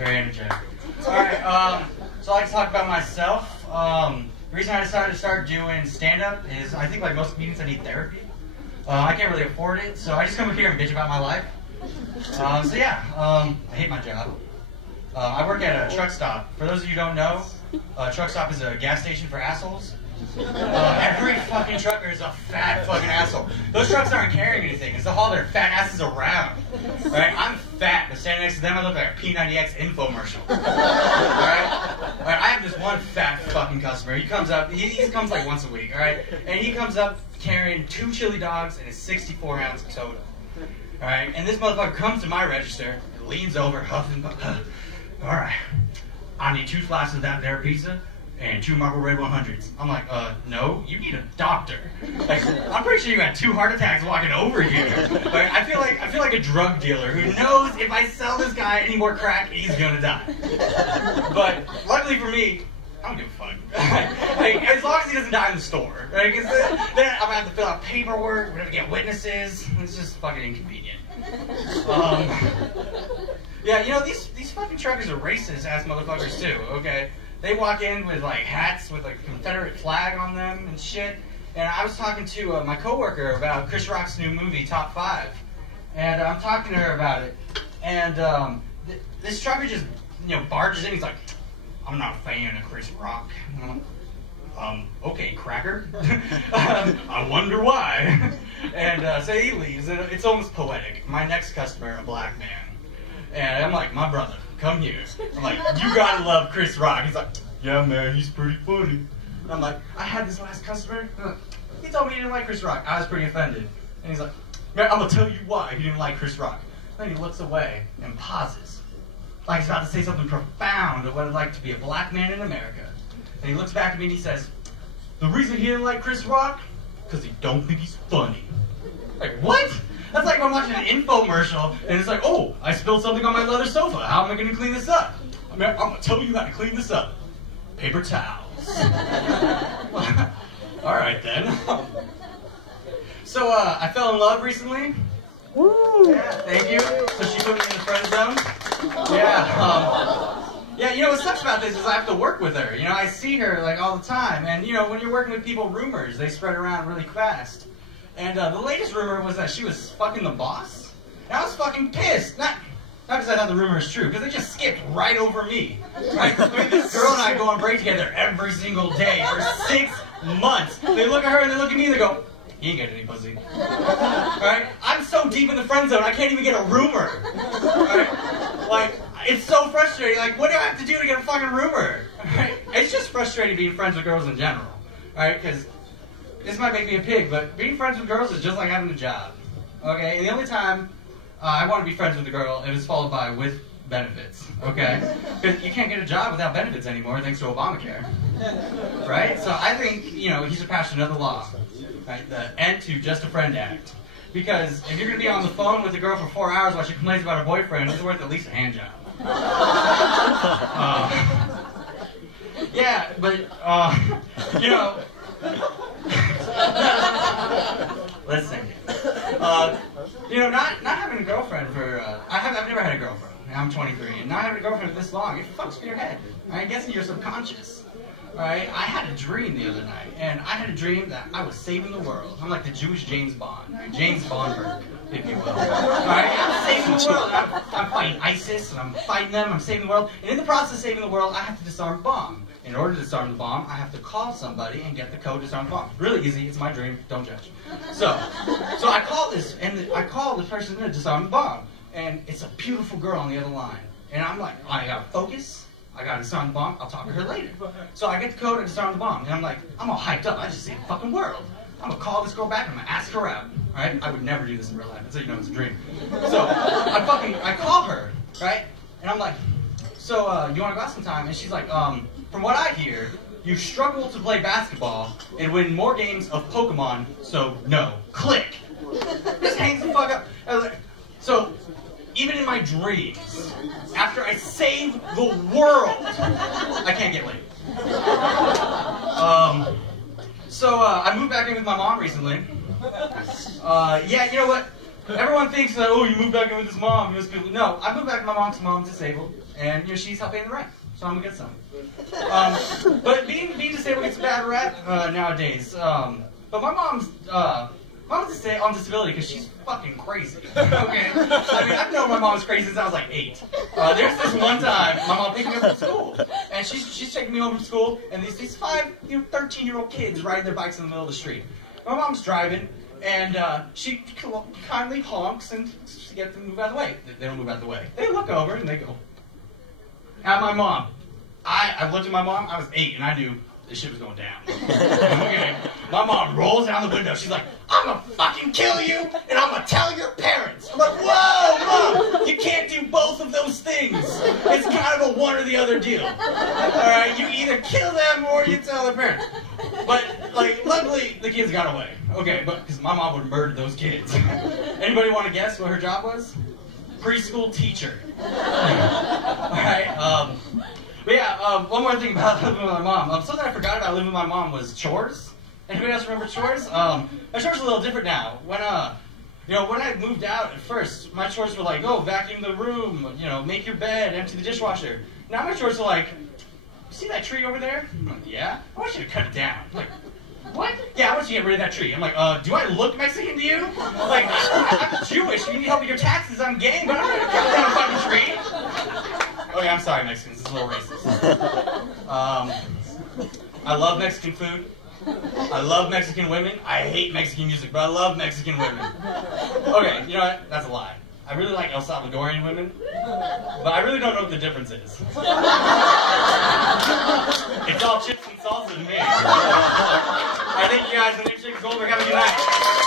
Very energetic. Alright, so I like to talk about myself. The reason I decided to start doing stand-up is I think like most comedians I need therapy. I can't really afford it, so I just come up here and bitch about my life. I hate my job. I work at a truck stop. For those of you who don't know, a truck stop is a gas station for assholes. Every fucking trucker is a fat fucking asshole. Those trucks aren't carrying anything. It's to haul their fat asses around. Right? I'm fat, but standing next to them, I look like a P90X infomercial. Alright? I have this one fat fucking customer. He comes up, he comes like once a week, alright? And he comes up carrying 2 chili dogs and a 64-ounce soda. Alright? And this motherfucker comes to my register, leans over, huffing, alright, I need 2 slices of that there pizza and 2 Marble Red 100s. I'm like, no, you need a doctor. Like, I'm pretty sure you had 2 heart attacks walking over here. Like, I feel like a drug dealer who knows if I sell this guy any more crack, he's gonna die. But luckily for me, I don't give a fuck. Like, as long as he doesn't die in the store, right? Because then I'm gonna have to fill out paperwork, we're gonna get witnesses. It's just fucking inconvenient. Yeah, you know, these fucking truckers are racist ass motherfuckers too, okay? They walk in with like hats with like a Confederate flag on them and shit. And I was talking to my coworker about Chris Rock's new movie, Top 5. And I'm talking to her about it. And this trucker just, barges in. He's like, I'm not a fan of Chris Rock. Okay, cracker. I wonder why. And so he leaves. And it's almost poetic. My next customer, a black man. And I'm like, my brother, come here. I'm like, you gotta love Chris Rock. He's like, yeah, man, he's pretty funny. And I'm like, I had this last customer. He told me he didn't like Chris Rock. I was pretty offended. And he's like, man, I'm gonna tell you why he didn't like Chris Rock. Then he looks away and pauses. Like he's about to say something profound of what it's like to be a black man in America. And he looks back at me and he says, the reason he didn't like Chris Rock? Because he don't think he's funny. Like, what? That's like I'm watching an infomercial, and it's like, oh, I spilled something on my leather sofa. How am I going to clean this up? I'm going to tell you how to clean this up. Paper towels. All right, then. So, I fell in love recently. Woo! Yeah, thank you. So she put me in the friend zone. Yeah, yeah, you know what sucks about this is I have to work with her. I see her, like, all the time. And, when you're working with people, rumors, they spread around really fast. And the latest rumor was that she was fucking the boss. And I was fucking pissed. Not because I thought the rumor is true, because they just skipped right over me. Right? I mean, this girl and I go on break together every single day for 6 months. They look at her and they look at me and they go, you ain't getting any pussy. Right? I'm so deep in the friend zone, I can't even get a rumor. Right? Like, it's so frustrating. Like, what do I have to do to get a fucking rumor? Right? It's just frustrating being friends with girls in general. Right? Because this might make me a pig, but being friends with girls is just like having a job. Okay? And the only time I want to be friends with a girl, it is followed by with benefits. Okay? Because you can't get a job without benefits anymore, thanks to Obamacare. Right? So I think, he surpassed another law. Right? The End to Just a Friend Act. Because if you're going to be on the phone with a girl for 4 hours while she complains about her boyfriend, it's worth at least a hand job. Yeah, but, listen, not having a girlfriend for, I've never had a girlfriend, I'm 23, and not having a girlfriend for this long, it fucks with your head, right? It gets in your subconscious, right? I had a dream the other night, and I had a dream that I was saving the world. I'm like the Jewish James Bond, right? James Bondberg, if you will, right? I'm saving the world, I'm fighting ISIS, and I'm fighting them, I'm saving the world, and in the process of saving the world, I have to disarm a bomb. In order to disarm the bomb, I have to call somebody and get the code to disarm the bomb. Really easy. It's my dream. Don't judge. So I call this, and I call the person to disarm the bomb, and it's a beautiful girl on the other line. And I'm like, I gotta focus. I gotta disarm the bomb. I'll talk to her later. So I get the code to disarm the bomb, and I'm like, I'm all hyped up. I just saved the fucking world. I'm gonna call this girl back and I'm gonna ask her out. Right? I would never do this in real life. That's how you know it's a dream. So I call her, right? And I'm like, so you wanna go out sometime? And she's like, from what I hear, you struggle to play basketball and win more games of Pokemon, so no. Click! Just hangs the fuck up. So, even in my dreams, after I save the world, I can't get laid. I moved back in with my mom recently. Yeah, you know what? Everyone thinks that, oh, you moved back in with his mom. No, I moved back with my mom because mom's disabled. and you know she's helping the rent, so I'm gonna get some. But being disabled gets a bad rap nowadays. But my mom's on disability because she's fucking crazy. Okay, I mean I've known my mom's crazy since I was like 8. There's this one time my mom picked me up from school, and she's taking me home from school, and these 13-year-old kids riding their bikes in the middle of the street. My mom's driving, and she kindly honks and she gets them to move out of the way. They don't move out of the way. They look over and they go at my mom. I looked at my mom. I was 8, and I knew this shit was going down. Okay. My mom rolls down the window. She's like, I'm gonna fucking kill you, and I'm gonna tell your parents. I'm like, whoa, Mom, you can't do both of those things. It's kind of a one or the other deal. Alright, you either kill them or you tell their parents. But, like, luckily, the kids got away. Okay, but, because my mom would murder those kids. Anybody want to guess what her job was? Preschool teacher. Alright, but yeah, one more thing about living with my mom. Something I forgot about living with my mom was chores. Anybody else remember chores? My chores are a little different now. When I moved out at first, my chores were like, oh, vacuum the room, make your bed, empty the dishwasher. Now my chores are like, you see that tree over there? I'm like, yeah? I want you to cut it down. I'm like, what? Yeah, I want you to get rid of that tree. I'm like, do I look Mexican to you? Like, I'm Jewish. If you need help with your taxes, I'm game, but I'm not going to cut down a fucking tree. Okay, I'm sorry, Mexicans. This is a little racist. I love Mexican food. I love Mexican women. I hate Mexican music, but I love Mexican women. Okay, you know what? That's a lie. I really like El Salvadorian women, but I really don't know what the difference is. It's all chips and salsa to me. I thank you guys. My name's Goldberg. Have a good night.